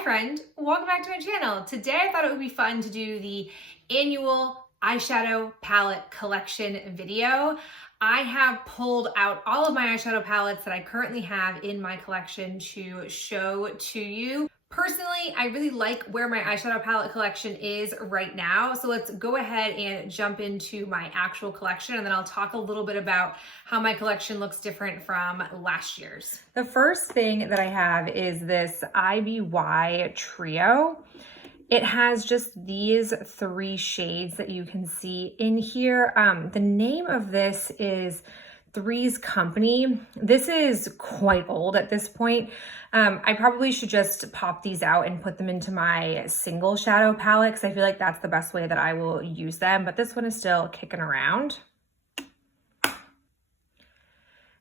Hi friend, welcome back to my channel. Today I thought it would be fun to do the annual eyeshadow palette collection video. I have pulled out all of my eyeshadow palettes that I currently have in my collection to show to you. Personally, I really like where my eyeshadow palette collection is right now. So let's go ahead and jump into my actual collection, and then I'll talk a little bit about how my collection looks different from last year's. The first thing that I have is this IBY trio. It has just these three shades that you can see in here. The name of this is Three's Company. This is quite old at this point. I probably should just pop these out and put them into my single shadow palette because I feel like that's the best way that I will use them, but this one is still kicking around.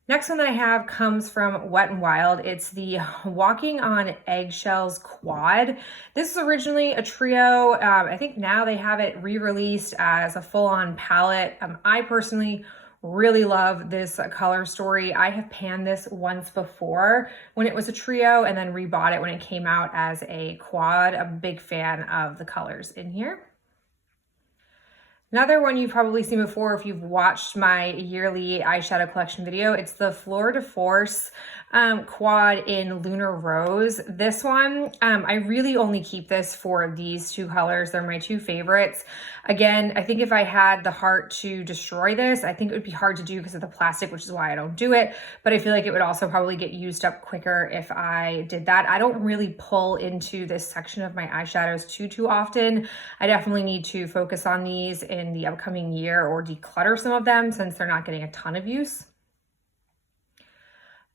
Next one that I have comes from Wet n Wild. It's the Walking on Eggshells Quad. This is originally a trio. I think now they have it re-released as a full-on palette. I personally really love this color story. I have panned this once before when it was a trio and then rebought it when it came out as a quad. I'm a big fan of the colors in here. Another one you've probably seen before if you've watched my yearly eyeshadow collection video, it's the Fleur de Force quad in Lunar Rose. This one, I really only keep this for these two colors. They're my two favorites. Again, I think if I had the heart to destroy this, I think it would be hard to do because of the plastic, which is why I don't do it. But I feel like it would also probably get used up quicker if I did that. I don't really pull into this section of my eyeshadows too often. I definitely need to focus on these in the upcoming year or declutter some of them since they're not getting a ton of use.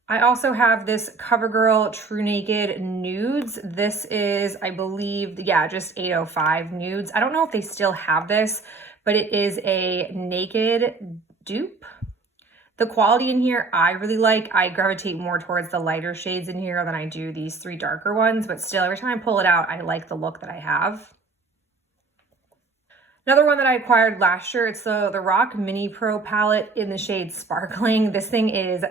I also have this CoverGirl True Naked Nudes. This is, I believe, yeah, just 805 Nudes. I don't know if they still have this, but it is a naked dupe. The quality in here I really like. I gravitate more towards the lighter shades in here than I do these three darker ones, but still every time I pull it out, I like the look that I have. Another one that I acquired last year, it's the Rock Mini Pro palette in the shade Sparkling. This thing is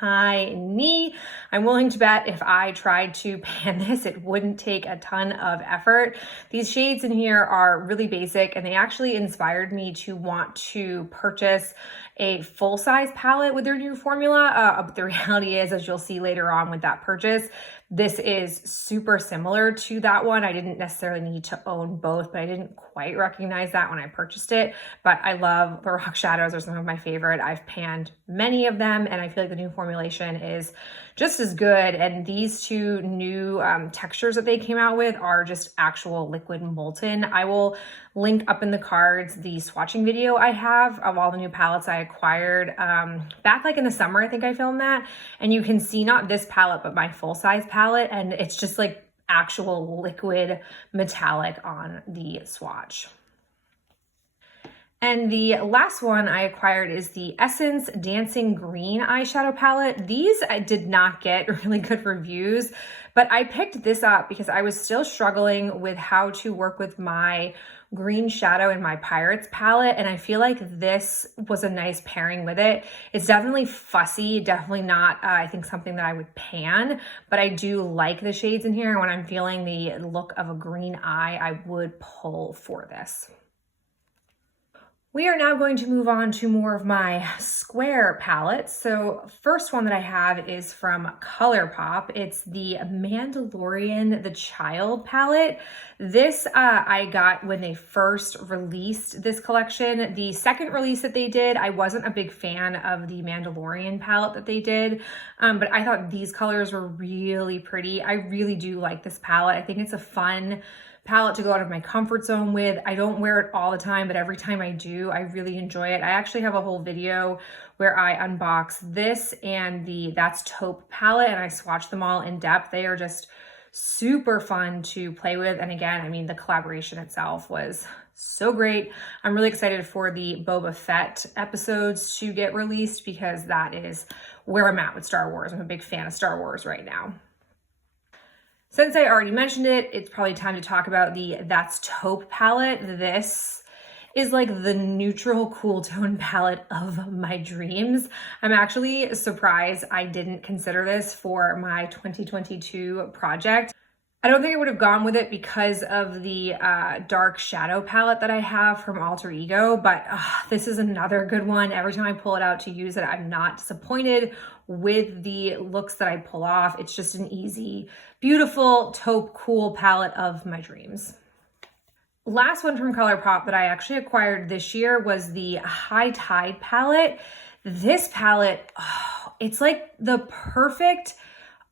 tiny. I'm willing to bet if I tried to pan this, it wouldn't take a ton of effort. These shades in here are really basic and they actually inspired me to want to purchase a full-size palette with their new formula. But the reality is, as you'll see later on with that purchase, this is super similar to that one. I didn't necessarily need to own both, but I didn't quite recognize that when I purchased it. But I love the rock shadows, are some of my favorite. I've panned many of them and I feel like the new formulation is just as good. And these two new textures that they came out with are just actual liquid molten. I will link up in the cards the swatching video I have of all the new palettes I acquired back like in the summer. I think I filmed that, and you can see not this palette but my full-size palette, and it's just like actual liquid metallic on the swatch. And the last one I acquired is the Essence Dancing Green eyeshadow palette. These I did not get really good reviews, but I picked this up because I was still struggling with how to work with my green shadow in my Pirates palette, and I feel like this was a nice pairing with it. It's definitely fussy, definitely not, I think, something that I would pan, but I do like the shades in here. When I'm feeling the look of a green eye, I would pull for this. We are now going to move on to more of my square palettes. So first one that I have is from ColourPop. It's the Mandalorian The Child palette. This I got when they first released this collection. The second release that they did, I wasn't a big fan of the Mandalorian palette that they did, but I thought these colors were really pretty. I really do like this palette. I think it's a fun palette to go out of my comfort zone with. I don't wear it all the time, but every time I do, I really enjoy it. I actually have a whole video where I unbox this and the That's Taupe palette, and I swatch them all in depth. They are just super fun to play with. And again, I mean, the collaboration itself was so great. I'm really excited for the Boba Fett episodes to get released because that is where I'm at with Star Wars. I'm a big fan of Star Wars right now. Since I already mentioned it, it's probably time to talk about the That's Taupe palette. This is like the neutral cool tone palette of my dreams. I'm actually surprised I didn't consider this for my 2022 project. I don't think I would have gone with it because of the dark shadow palette that I have from Alter Ego, but this is another good one. Every time I pull it out to use it, I'm not disappointed with the looks that I pull off. It's just an easy, beautiful taupe cool palette of my dreams. Last one from ColourPop that I actually acquired this year was the High Tide palette. This palette, it's like the perfect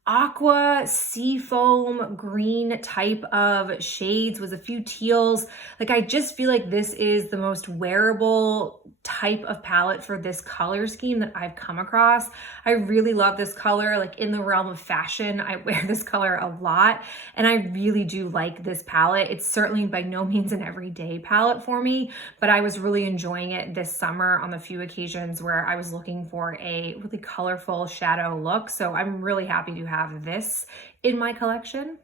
aqua seafoam green type of shades with a few teals. Like, I just feel like this is the most wearable type of palette for this color scheme that I've come across. I really love this color. Like, in the realm of fashion, I wear this color a lot, and I really do like this palette. It's certainly by no means an everyday palette for me, but I was really enjoying it this summer on the few occasions where I was looking for a really colorful shadow look. So I'm really happy to have this in my collection.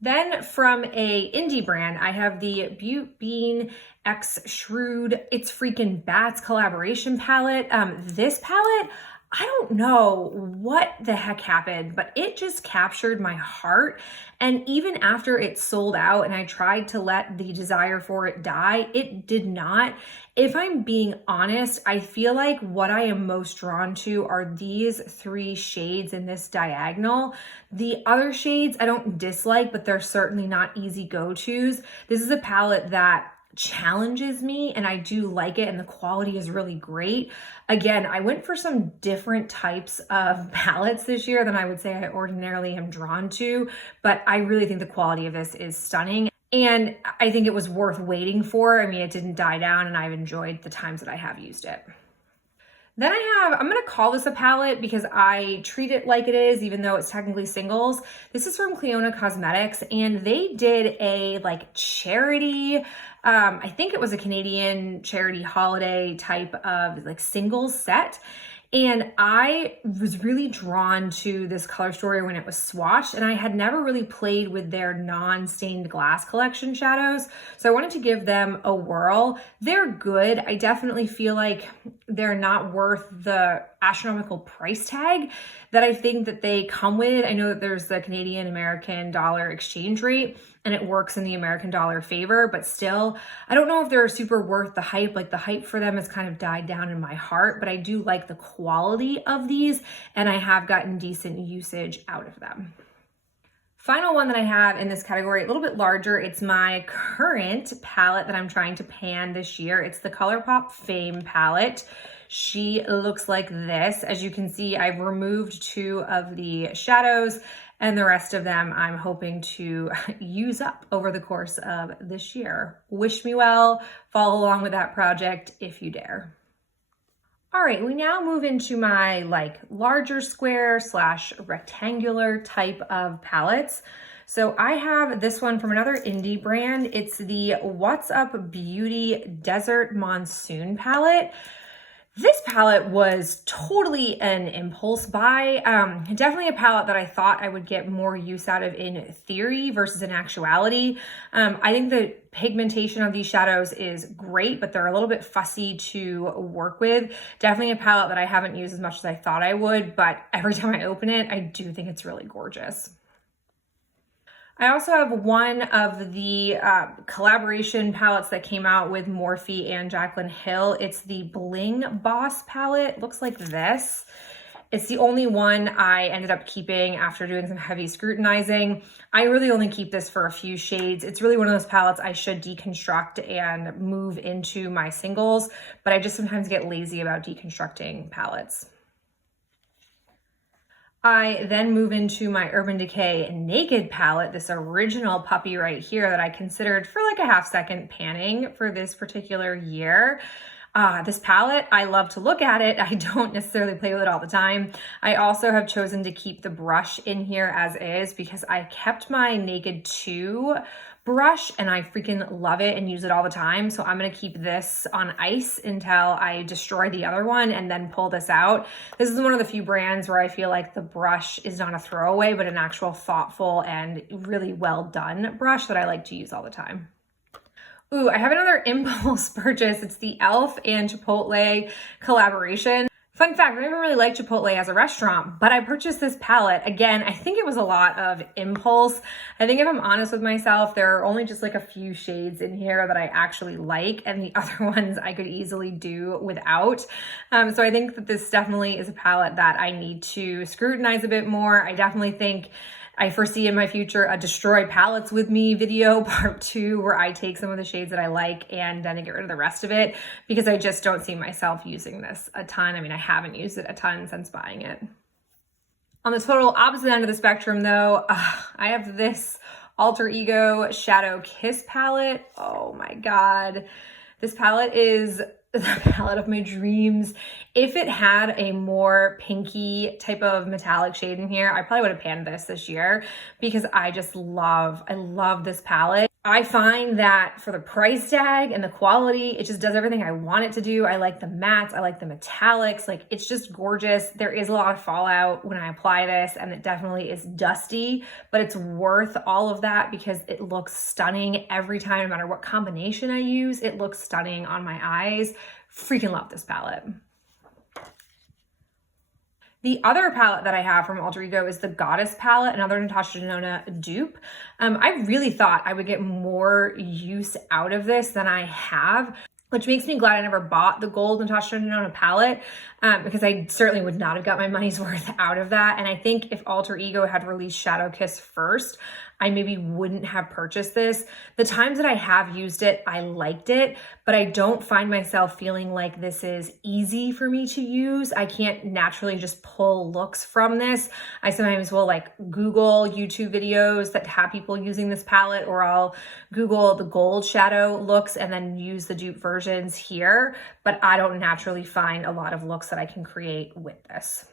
Then from a indie brand, I have the Butte Bean X Shrewd It's Freaking Bats collaboration palette. This palette, I don't know what the heck happened, but it just captured my heart. And even after it sold out and I tried to let the desire for it die, it did not. If I'm being honest, I feel like what I am most drawn to are these 3 shades in this diagonal. The other shades I don't dislike, but they're certainly not easy go-tos. This is a palette that challenges me and I do like it, and the quality is really great. Again, I went for some different types of palettes this year than I would say I ordinarily am drawn to, but I really think the quality of this is stunning. And I think it was worth waiting for. I mean, it didn't die down and I've enjoyed the times that I have used it. Then I'm gonna call this a palette because I treat it like it is, even though it's technically singles. This is from Clionadh Cosmetics, and they did a like charity, I think it was a Canadian charity holiday type of like singles set. And I was really drawn to this color story when it was swatched, and I had never really played with their non-stained glass collection shadows. So I wanted to give them a whirl. They're good. I definitely feel like they're not worth the astronomical price tag that I think that they come with. I know that there's the Canadian American dollar exchange rate and it works in the American dollar favor, but still, I don't know if they're super worth the hype. Like, the hype for them has kind of died down in my heart, but I do like the quality of these and I have gotten decent usage out of them. Final one that I have in this category, a little bit larger, it's my current palette that I'm trying to pan this year. It's the ColourPop Fame palette. She looks like this. As you can see, I've removed 2 of the shadows and the rest of them I'm hoping to use up over the course of this year. Wish me well, follow along with that project if you dare. All right, we now move into my like larger square / rectangular type of palettes. So I have this one from another indie brand. It's the What's Up Beauty Desert Monsoon palette. This palette was totally an impulse buy. Definitely a palette that I thought I would get more use out of in theory versus in actuality. I think the pigmentation of these shadows is great, but they're a little bit fussy to work with. Definitely a palette that I haven't used as much as I thought I would, but every time I open it, I do think it's really gorgeous. I also have one of the collaboration palettes that came out with Morphe and Jaclyn Hill. It's the Bling Boss palette. Looks like this. It's the only one I ended up keeping after doing some heavy scrutinizing. I really only keep this for a few shades. It's really one of those palettes I should deconstruct and move into my singles, but I just sometimes get lazy about deconstructing palettes. I then move into my Urban Decay Naked palette, this original puppy right here that I considered for like a half second panning for this particular year. This palette, I love to look at it. I don't necessarily play with it all the time. I also have chosen to keep the brush in here as is because I kept my Naked 2 brush and I freaking love it and use it all the time. So I'm gonna keep this on ice until I destroy the other one and then pull this out. This is one of the few brands where I feel like the brush is not a throwaway, but an actual thoughtful and really well done brush that I like to use all the time. Ooh, I have another impulse purchase. It's the e.l.f. and Chipotle collaboration. Fun fact, I don't even really like Chipotle as a restaurant, but I purchased this palette. Again, I think it was a lot of impulse. I think if I'm honest with myself, there are only just like a few shades in here that I actually like, and the other ones I could easily do without. So I think that this definitely is a palette that I need to scrutinize a bit more. I definitely think I foresee in my future a destroy palettes with me video part 2, where I take some of the shades that I like and then I get rid of the rest of it, because I just don't see myself using this a ton. I mean, I haven't used it a ton since buying it. On the total opposite end of the spectrum though, I have this Alter Ego Shadow Kiss palette. Oh my God. This palette is the palette of my dreams. If it had a more pinky type of metallic shade in here, I probably would have panned this year, because I love this palette. I find that for the price tag and the quality, it just does everything I want it to do. I like the mattes, I like the metallics, like it's just gorgeous. There is a lot of fallout when I apply this, and it definitely is dusty, but it's worth all of that because it looks stunning every time, no matter what combination I use, it looks stunning on my eyes. Freaking love this palette. The other palette that I have from Alter Ego is the Goddess palette, another Natasha Denona dupe. I really thought I would get more use out of this than I have, which makes me glad I never bought the gold Natasha Denona palette, because I certainly would not have got my money's worth out of that. And I think if Alter Ego had released Shadow Kiss first, I maybe wouldn't have purchased this. The times that I have used it, I liked it, but I don't find myself feeling like this is easy for me to use. I can't naturally just pull looks from this. I sometimes will like Google YouTube videos that have people using this palette, or I'll Google the gold shadow looks and then use the dupe versions here, but I don't naturally find a lot of looks that I can create with this.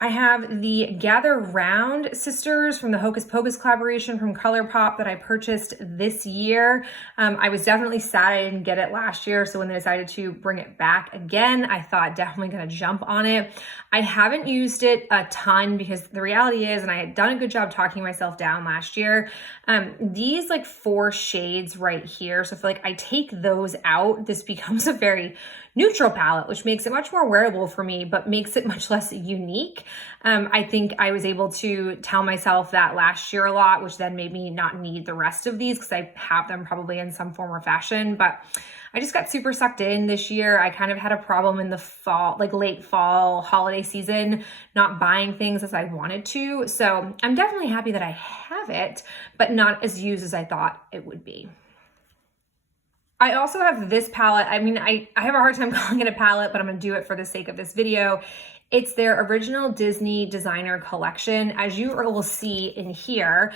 I have the Gather Round sisters from the Hocus Pocus collaboration from ColourPop that I purchased this year. I was definitely sad I didn't get it last year, so when they decided to bring it back again, I thought definitely gonna jump on it. I haven't used it a ton because the reality is, and I had done a good job talking myself down last year, these like 4 shades right here, so if like I take those out, this becomes a very neutral palette, which makes it much more wearable for me, but makes it much less unique. I think I was able to tell myself that last year a lot, which then made me not need the rest of these because I have them probably in some form or fashion, but I just got super sucked in this year. I kind of had a problem in the fall, like late fall holiday season, not buying things as I wanted to. So I'm definitely happy that I have it, but not as used as I thought it would be. I also have this palette. I mean, I have a hard time calling it a palette, but I'm gonna do it for the sake of this video. It's their original Disney designer collection. As you will see in here,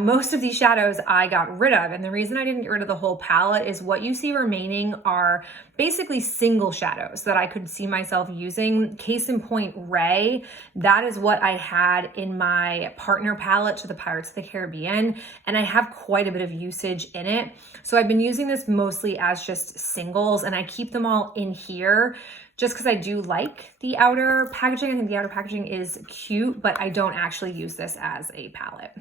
most of these shadows I got rid of. And the reason I didn't get rid of the whole palette is what you see remaining are basically single shadows that I could see myself using. Case in point, Ray. That is what I had in my partner palette to the Pirates of the Caribbean. And I have quite a bit of usage in it. So I've been using this mostly as just singles, and I keep them all in here just because I do like the outer packaging. I think the outer packaging is cute, but I don't actually use this as a palette.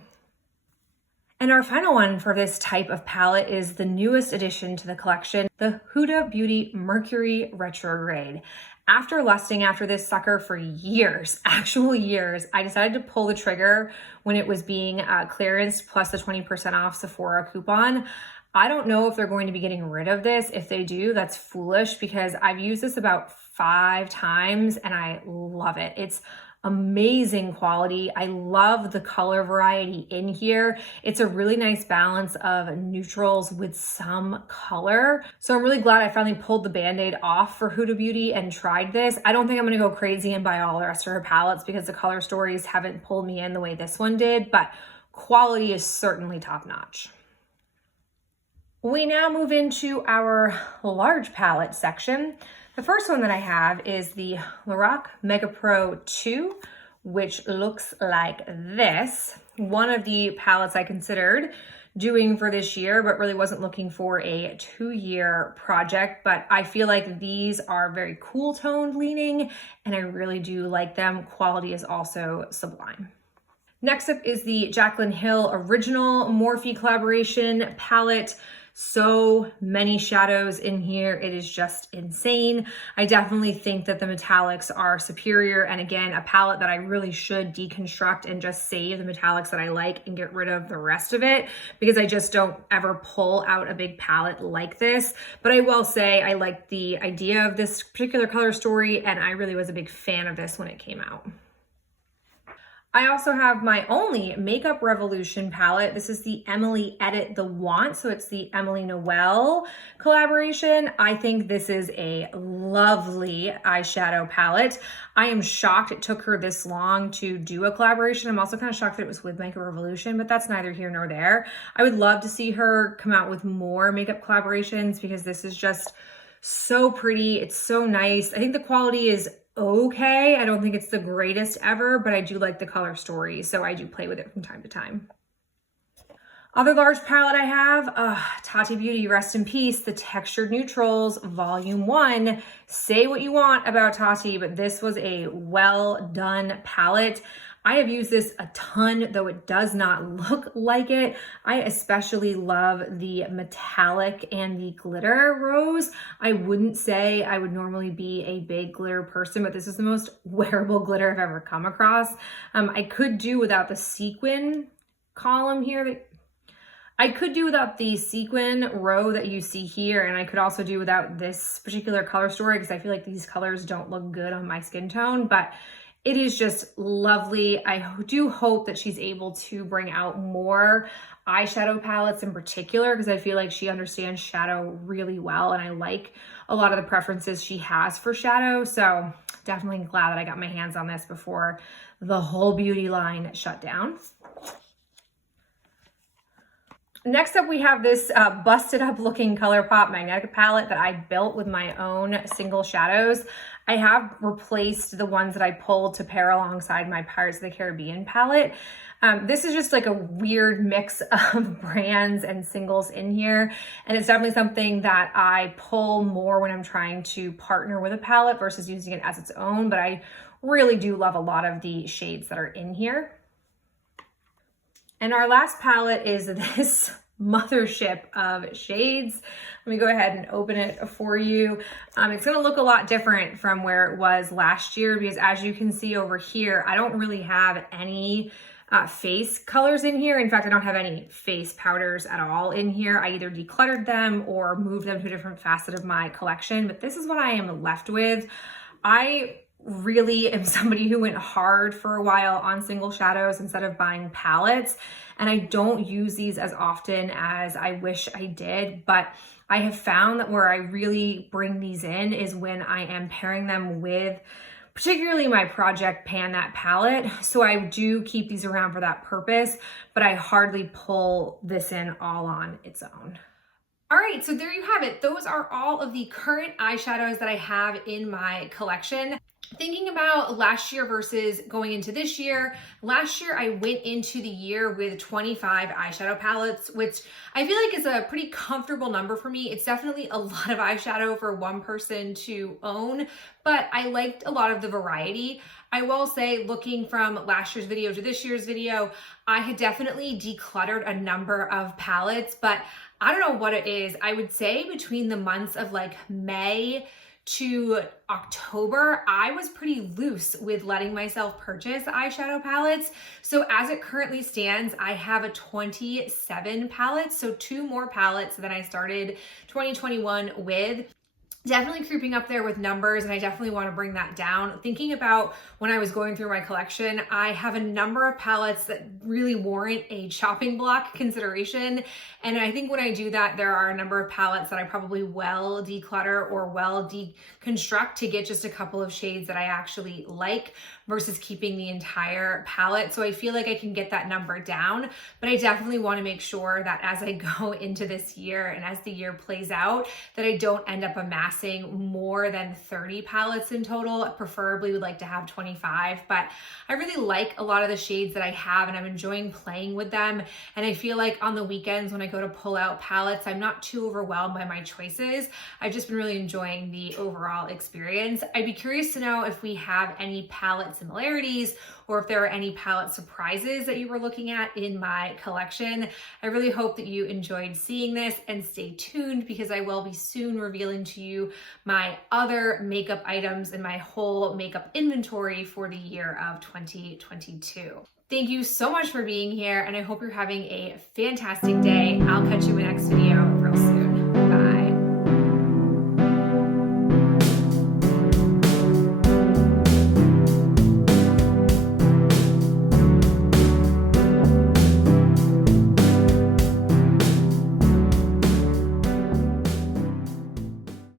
And our final one for this type of palette is the newest addition to the collection, the Huda Beauty Mercury Retrograde. After lusting after this sucker for years, actual years, I decided to pull the trigger when it was being clearanced plus the 20% off Sephora coupon. I don't know if they're going to be getting rid of this. If they do, that's foolish because I've used this about 5 times and I love it. It's amazing quality. I love the color variety in here. It's a really nice balance of neutrals with some color. So I'm really glad I finally pulled the band-aid off for Huda Beauty and tried this. I don't think I'm gonna go crazy and buy all the rest of her palettes because the color stories haven't pulled me in the way this one did, but quality is certainly top-notch. We now move into our large palette section. The first one that I have is the Lorac Mega Pro 2, which looks like this. One of the palettes I considered doing for this year, but really wasn't looking for a 2-year project. But I feel like these are very cool toned leaning, and I really do like them. Quality is also sublime. Next up is the Jaclyn Hill Original Morphe collaboration palette. So many shadows in here. It is just insane. I definitely think that the metallics are superior. And again, a palette that I really should deconstruct and just save the metallics that I like and get rid of the rest of it, because I just don't ever pull out a big palette like this. But I will say I like the idea of this particular color story, and I really was a big fan of this when it came out. I also have my only Makeup Revolution palette. This is the Emily Edit the Want, so it's the Emily Noel collaboration. I think this is a lovely eyeshadow palette. I am shocked it took her this long to do a collaboration. I'm also kind of shocked that it was with Makeup Revolution, but that's neither here nor there. I would love to see her come out with more makeup collaborations because this is just so pretty. It's so nice. I think the quality is okay. I don't think it's the greatest ever, but I do like the color story, so I do play with it from time to time. Other large palette I have, Tati Beauty, rest in peace, the Textured Neutrals Volume 1. Say what you want about Tati, but this was a well done palette. I have used this a ton, though it does not look like it. I especially love the metallic and the glitter rose. I wouldn't say I would normally be a big glitter person, but this is the most wearable glitter I've ever come across. I could do without the sequin column here. I could do without the sequin row that you see here, and I could also do without this particular color story because I feel like these colors don't look good on my skin tone, but it is just lovely. I do hope that she's able to bring out more eyeshadow palettes in particular, because I feel like she understands shadow really well, and I like a lot of the preferences she has for shadow. So definitely glad that I got my hands on this before the whole beauty line shut down. Next up, we have this busted up looking ColourPop Magnetic palette that I built with my own single shadows. I have replaced the ones that I pulled to pair alongside my Pirates of the Caribbean palette. This is just like a weird mix of brands and singles in here. And it's definitely something that I pull more when I'm trying to partner with a palette versus using it as its own. But I really do love a lot of the shades that are in here. And our last palette is this mothership of shades. Let me go ahead and open it for you. It's gonna look a lot different from where it was last year, because as you can see over here, I don't really have any face colors in here. In fact, I don't have any face powders at all in here. I either decluttered them or moved them to a different facet of my collection, but this is what I am left with. I really am somebody who went hard for a while on single shadows instead of buying palettes, and I don't use these as often as I wish I did, but I have found that where I really bring these in is when I am pairing them with particularly my Project Pan That palette. So I do keep these around for that purpose, but I hardly pull this in all on its own. All right, so there you have it. Those are all of the current eyeshadows that I have in my collection. Thinking about last year versus going into this year, last year I went into the year with 25 eyeshadow palettes, which I feel like is a pretty comfortable number for me. It's definitely a lot of eyeshadow for one person to own, but I liked a lot of the variety. I will say, looking from last year's video to this year's video, I had definitely decluttered a number of palettes, but I don't know what it is. I would say between the months of like May to October, I was pretty loose with letting myself purchase eyeshadow palettes. So as it currently stands, I have a 27 palettes, so 2 more palettes than I started 2021 with. Definitely creeping up there with numbers, and I definitely want to bring that down. Thinking about when I was going through my collection, I have a number of palettes that really warrant a chopping block consideration. And I think when I do that, there are a number of palettes that I probably will declutter or will deconstruct to get just a couple of shades that I actually like versus keeping the entire palette. So I feel like I can get that number down, but I definitely want to make sure that as I go into this year and as the year plays out, that I don't end up amassing more than 30 palettes in total. I preferably would like to have 25, but I really like a lot of the shades that I have and I'm enjoying playing with them. And I feel like on the weekends when I go to pull out palettes, I'm not too overwhelmed by my choices. I've just been really enjoying the overall experience. I'd be curious to know if we have any palette similarities or if there are any palette surprises that you were looking at in my collection. I really hope that you enjoyed seeing this, and stay tuned because I will be soon revealing to you my other makeup items and my whole makeup inventory for the year of 2022. Thank you so much for being here, and I hope you're having a fantastic day. I'll catch you in the next video real soon.